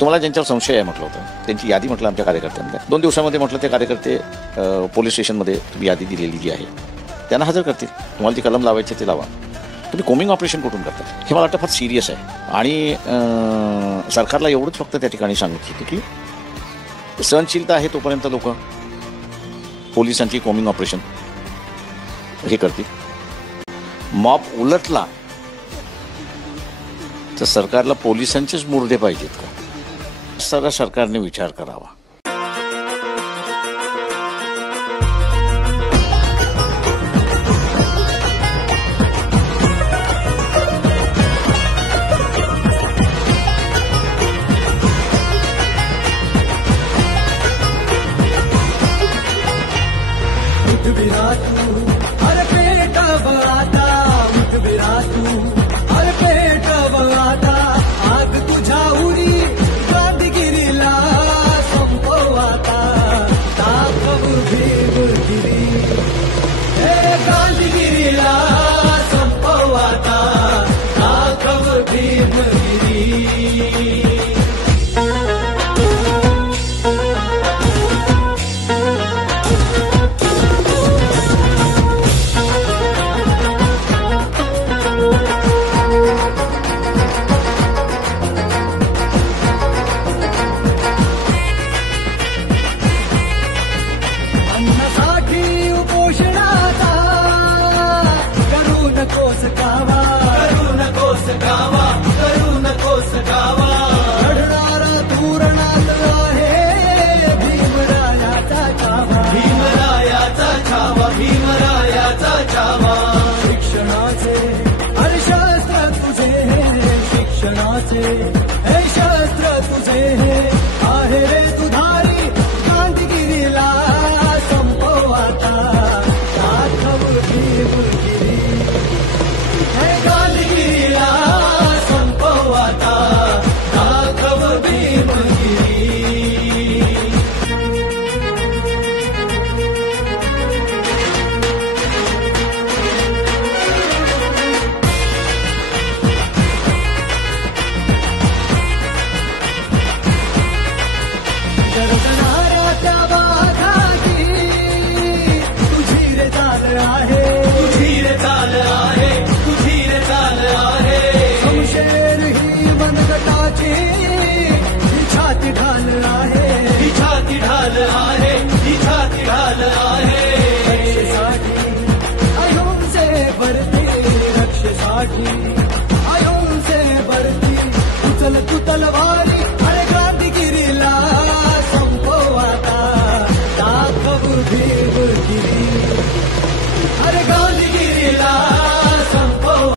तुम्हाला ज्यांच्यावर संशय आहे म्हटलं होतं त्यांची यादी म्हटलं आमच्या कार्यकर्त्यांमध्ये 2 दिवसामध्ये म्हटलं ते कार्यकर्ते पोलीस स्टेशनमध्ये तुम्ही यादी दिलेली जी आहे त्यांना हजर करतील. तुम्हाला ती कलम लावायची ते लावा. तुम्ही कोमिंग ऑपरेशन कुठून करता हे मला वाटतं फार सिरियस आहे. आणि सरकारला एवढंच फक्त त्या ठिकाणी सांगितलं की सहनशीलता आहे तोपर्यंत लोक पोलिसांची कोमिंग ऑपरेशन हे करतील. मॉब उलटला तर सरकारला पोलिसांचेच मुर्दे पाहिजेत का सगळं सरकारने विचार करावा. हे शस्त्र तुझे आहे रे तुधारी गांधीगिरीला संपव आता दाखव भीमगिरी. हे गांधीगिरीला संपव आता दाखव भीमगिरी. आयों से बढ़ती उचल तू तलवारी अरे गांधीगिरीला संपव आता दाखव भीमगिरी.